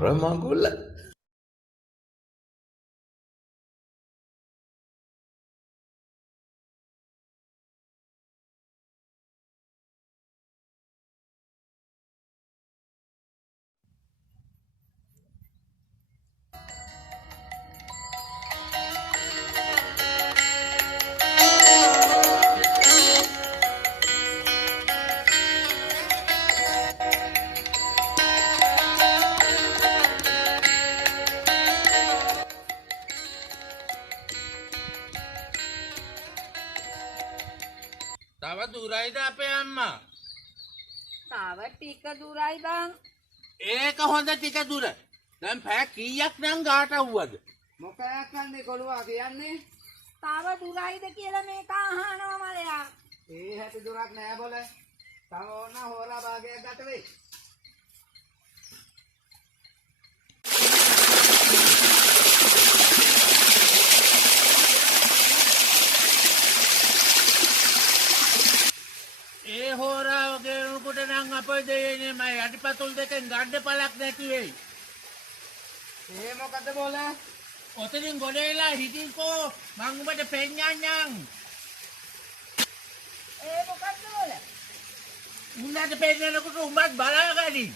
මගුල. තව දුරයිද අපේ අම්මා? තව ටික දුරයි බං. ඒක හොඳ ටික දුර. දැන් පැය කීයක් නම් ගාට වුවද? මොකයක් කන්නේ කොළුවා කියන්නේ? තව දුරයිද කියලා මේක අහනවා මලයා. ඒ හැටි දුරක් නෑ බොල. තව ඕන හොරා භාගයක් ගත වෙයි. ඒ හොරාව ගෙනුකොට නම් අපේ දෙයනේ මම යටිපතුල් දෙකෙන් ගන්න පළක් නැති වෙයි. ඒ මොකද බොල? ඔතනින් ගොඩ වෙලා හිටින්කෝ මං උඹට පෙන්නන්නම්. ඒ මොකද්ද වල? උඹට පෙන්නනකොට උඹත් බලාගනි.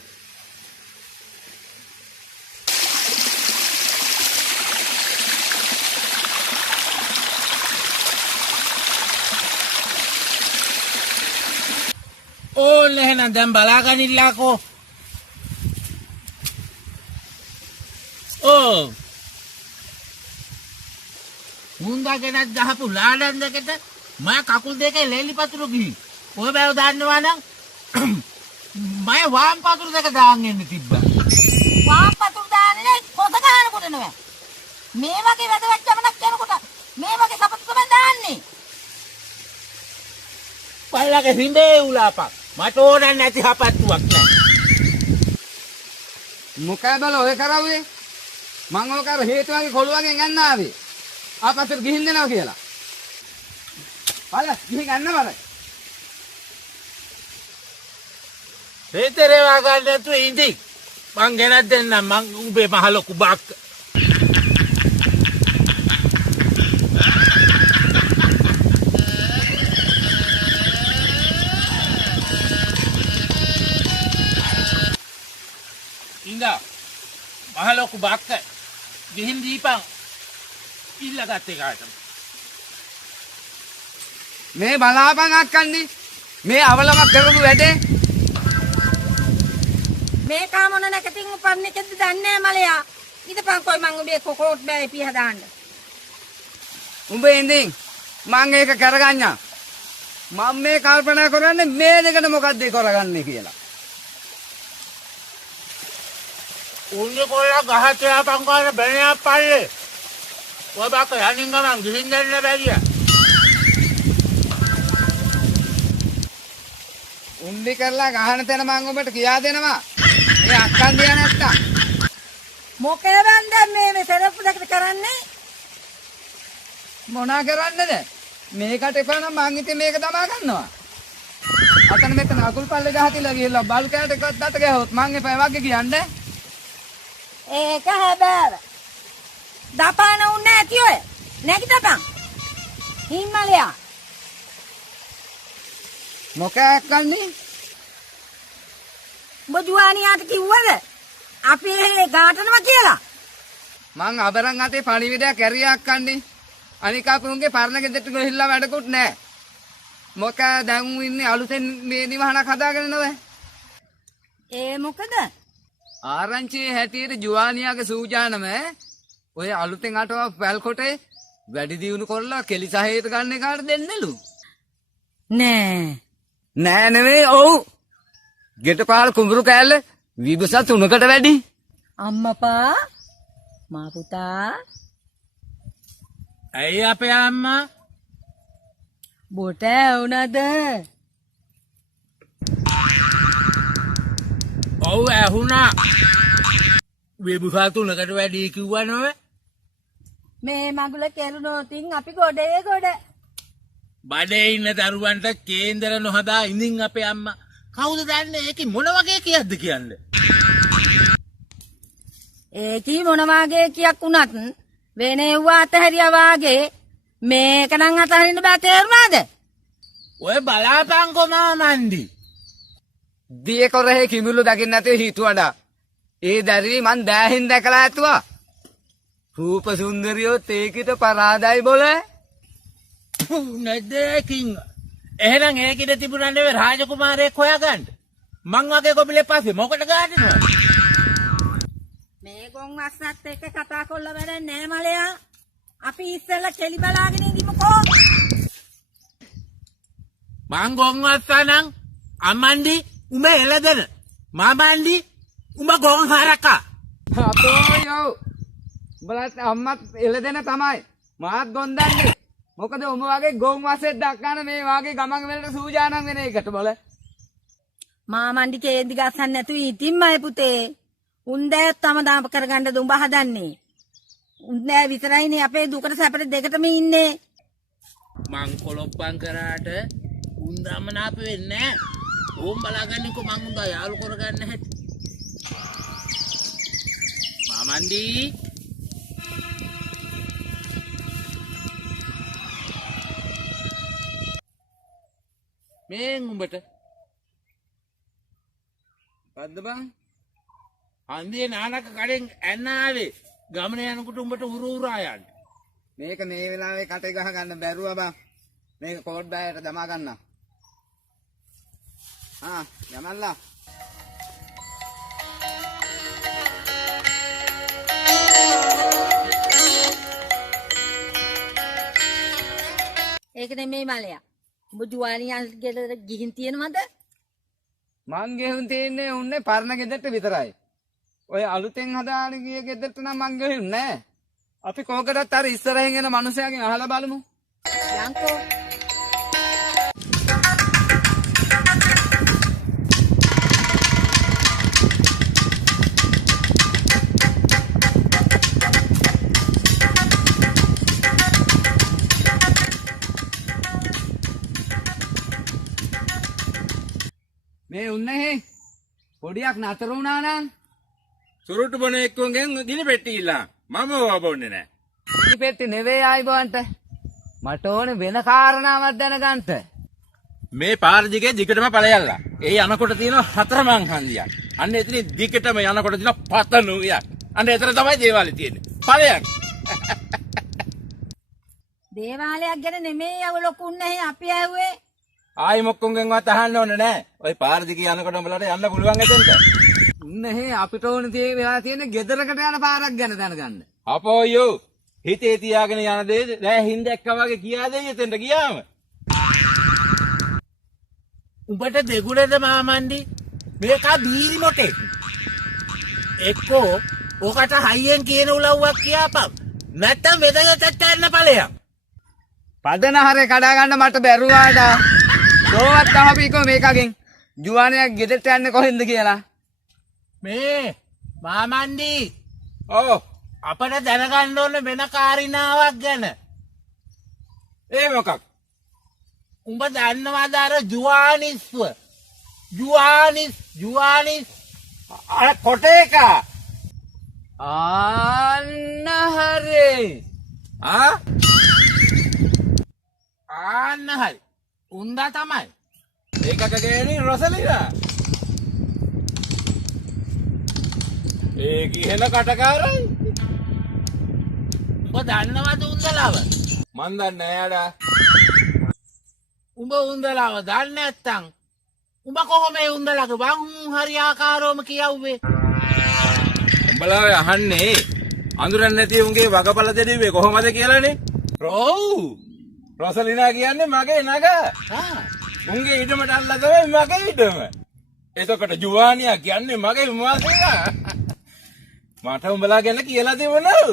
ඕල් එහෙනම් දැන් බලාගනින්නකෝ. ඕ මුන්දා ගෙනත් ගහපු ලාඩන් දෙකට මම කකුල් දෙකේ ලෙලි පතුරු ගිහි. ඔය බෑව දාන්නවා නම් මම වාම් පතුරු දෙක දාන් එන්න තිබ්බා. වාම් පතුරු දාන්නේ පොත ගන්නකොට නෙවෙයි. මේ වගේ වැදගත් ගමනක් යනකොට මේ වගේ සපතු තමයි දාන්නේ. පල්ලගේ හිඳේ උලාපක්. මට ඕන නැති හපත්තුවක් නෑ. මොකද බල ඔය කරවුවේ? මං ඔය කර හේතුවගේ කොළුවගෙන් ගන්න ආවේ. ආපස්සට ගිහින් දෙනවා කියලා. බල ගිහින් ගන්න බල. හේතරේ වාගන්න නැතුව ඉඳි. මං ගෙනත් දෙන්නම් මං උඹේ මහ ලොකු බාක්. ඉඳා මහ ලොකු බාක්ක ගිහින් දීපන් ඉල්ලගත් එකට. මේ බලාපන් අක්කන්නේ. මේ අවලම කරපු වැඩේ. මේ කාමොන නැකතින් උපන්නේ කෙද්ද දන්නේ මලයා. ඉතපන් කොයි මං උඹේ කොකෝට් බෑ පිහ දාන්න. උඹ ඉඳින් මං ඒක කරගන්නම්. මම මේ කල්පනා කරන්නේ මේ දෙකට මොකද්ද කරගන්නේ කියලා. උන්නේ කොල්ලා ගහට යාපන් කරන බැණයක් පල්ලේ. ඔය බාක යනින් ගමන් ගිහින් දෙන්න බැරිය. උන්දි කරලා ගහන තැන මං ඔබට කියා දෙනවා. මේ අක්කන් දියා නැත්තම්. මොකේද දැන් මේ සෙරප්පු දෙකට කරන්නේ? මොනා කරන්නද? මේකට එපා නම් මං ඉතින් මේක තමා ගන්නවා. අතන මෙතන අකුල් පල්ලේ ගහතිලා ගිහලා බල් කෑට එකක් දත ගහවොත් මං එපා වගේ කියන්නේ. ඒක හැබෑව. දපාන උන්නේ නැති ඔය. නැගිටපන්. හිම්මලයා. මොකක් කන්නේ? උඹ ජුවානියාට කිව්වද? අපි එහෙ ගාටනවා කියලා. මං අබරන් අතේ පණිවිඩයක් කැරියක් කන්නේ. අනික අපුන්ගේ පරණ ගෙදරට ගිහිල්ලා වැඩකුත් නැහැ. මොකද දැන් ඉන්නේ අලුතෙන් මේ නිවහනක් හදාගෙන නෝ. ඒ මොකද? ආරංචියේ හැටියට ජුවානියාගේ සූජානම ඔය අලුතෙන් අටව පැල් කොටේ වැඩි දියුණු කරලා කෙලි සහයට ගන්න එකට දෙන්නලු. නෑ. නෑ නෙවෙයි ඔව්. ගෙටපාල කුඹුරු කෑල්ල විබස 3කට වැඩි. අම්මපා මා පුතා ඇයි අපේ අම්මා? බොට වුණද? ඔව් ඇහුණා. විබුසා 3කට වැඩි කිව්වා නෝ. මේ මගුල කෙරුණොතින් අපි ගොඩේ ගොඩ. බඩේ ඉන්න දරුවන්ට කේන්දර නොහදා ඉඳින් අපේ අම්මා. කවුද දන්නේ ඒකේ මොන වගේ කියද්ද කියන්නේ? ඒකී මොන වාගේ කියක් වුණත් වෙනේව්වා අතහැරියා වාගේ මේක නම් අතහරින්න බෑ තේරුණාද? ඔය බලාපංකෝ මාමන්ඩි. දිය කොරහේ කිඹුල්ලු දකින්න නැතේ හිතුවඩා. ඒ දැරි මන් දෑහින් දැකලා ඇතුවා. රූප සුන්දරියොත් ඒකිට පරාදයි බොල. නැදකින් එහෙනම් ඒකිට තිබුණා නෙවෙයි රාජකුමාරයෙක් හොයාගන්න. මං වගේ කොබිලේ පස්සේ මොකට ගාදිනවද? මේ ගොන් වස්සත් එක්ක කතා කොල්ල වැඩ නෑ මලයා. අපි ඉස්සෙල්ලා කෙලි බලාගෙන ඉඳිමුකෝ. මං ගොන් වස්සනම් අම්මන්ඩි උඹ එළදෙන. මාමන්ඩි උඹ ගොන් හරකා. අපෝ යෝ. බලත් අම්මත් එළදෙන තමයි. මාත් ගොන්දන්නේ. මොකද උඹ වගේ ගොන් වස්සෙක් දක්කන මේ වාගේ ගමන් වලට සූජානම් වෙන එකට බල. මාමන්ඩි කේන්දි ගස්සන්න නැතුව ඉතින්මයි පුතේ. උන්දෑ තම දාප කරගන්න දුඹ හදන්නේ. උන්දෑ විතරයිනේ අපේ දුකට සැපට දෙකටම ඉන්නේ. මං කොලොප්පන් කරාට උන්දමනාප වෙන්නේ නැහැ. ඕම් බලාගන්නකො මං උන්දා යාළු කරගන්න හැටි. මාමන්ඩි මේ උඹට පද්ද බං හන්දියේ නානක කඩෙන් ඇන්න ආවේ ගමන යනකොට උඹට උරු උරා යන්න. මේක මේ වෙලාවේ කටේ ගහ ගන්න බැරුවා බං. මේක කෝඩ් බෑයට දමා ගන්න. යමල්ලා. ඒක නෙමෙයි මලයා. උඹ ජුවානියන් ගෙදර ගිහින් තියෙනවද? මං ගෙහුන් තියන්නේ උන්නේ පරණ ගෙදරට විතරයි. ඔය අලුතෙන් හදාගෙන ගිය ගෙදරට නම් මං ගෙහුන්නේ නැහැ. අපි කෝකටත් අර ඉස්සරහින් එන මිනිහයාගෙන් අහලා බලමු. යන්කෝ. මේ උන්නේ පොඩියක් නතර වුණා නම් සුරුට්ටු බොන එක්කගෙන් ගිනි පෙට්ටි ඉල්ලා මම ඕවා බොන්නේ නැහැ. ගිනි පෙට්ටි නෙවෙයි ආයිබෝන්ට. මට ඕනේ වෙන කාරණාවක් දැනගන්න. මේ පාර දිගේ දිගටම ඵලයල්ලා. ඒ යනකොට තියෙනවා හතරමං හන්දියක්. අන්න එතනින් දිගටම යනකොට තියෙනවා පතනුයක්. අන්න එතන තමයි දේවාලේ තියෙන්නේ. ඵලයක්. දේවාලයක් ගැන නෙමෙයි අව ලොකුන්නේ අපි ඇහුවේ. ආයි මොක්කුන්ගෙන්වත් අහන්න ඕනේ නැහැ. ওই පාර දිගේ යනකොට උඹලට යන්න පුළුවන් එතනට. උන්නේ අපිට ඕනේ තියෙන ගෙදරකට යන පාරක් ගැන දැනගන්න. අපෝයෝ හිතේ තියාගෙන යන දේ දැන් හින්දැක්කා වගේ කියා දෙයි එතනට ගියාම. උඹට දෙගුණද මාමන්ඩි මේක බීරි මොටෙක්. එක්කෝ ඔකට හයියෙන් කියන උලව්වක් කියාපම්. නැත්තම් වෙදගතට යන්න ඵලයක්. පදනහරේ කඩා ගන්න මට බැරුවාඩා. දෝවත් අහපිකෝ මේකගෙන් ජුවානයක් ගෙදරට යන්නේ කොහෙන්ද කියලා. මේ මාමන්ඩි ඔව් අපට දැනගන්න ඕන වෙන කාරිනාවක් ගැන. ඒ මොකක්? උඹ දන්නවද අර ජුවානිස්ව? ජුවානිස් අර කොටේක. ආන්න හරේ. ආන්න හරි. උන්දා තමයි. ඒකක ගේනේ රොසලිනා. ඒ කියන කටකාරයි. උඹ දන්නවද උන්දලාව? මන් දන්නේ නෑඩා. උඹ උන්දලාව දන්නේ නැත්තම් උඹ කොහොම මේ උන්දලාගේ වං හරියාකාරවම කියවුවේ? උඹලා අහන්නේ අඳුරන්නේ නැති උන්ගේ වගපල දෙඩිවේ කොහොමද කියලානේ. ඔව්. රොසලිනා කියන්නේ මගේ නග. උන්ගේ ඊටමට අල්ලා තමයි මගේ ඊටම. එතකොට ජුවානියා කියන්නේ මගේ මාසේක. මට උඹලා ගැන කියලා දෙවනව.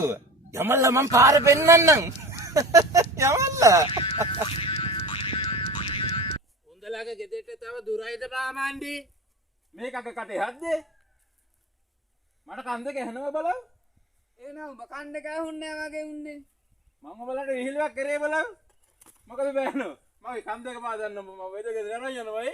යමල්ලා මං පාර පෙන්නන්නම්. යමල්ලා. උන්දලාගේ ගෙදරට තව දුරයිද මාමන්ඩි? මේකක කටේ හද්දේ. මට කන් දෙක ඇහෙනව බලන්න. එනවා ඔබ කන් දෙක ඇහුන්නේ වගේ උන්නේ. මම ඔයාලට විහිළුවක් කරේ බලන්න. මොකද බෑනෝ? මගේ කන් දෙක පාදන්න මම වෙදගෙද යනවා යනවායි.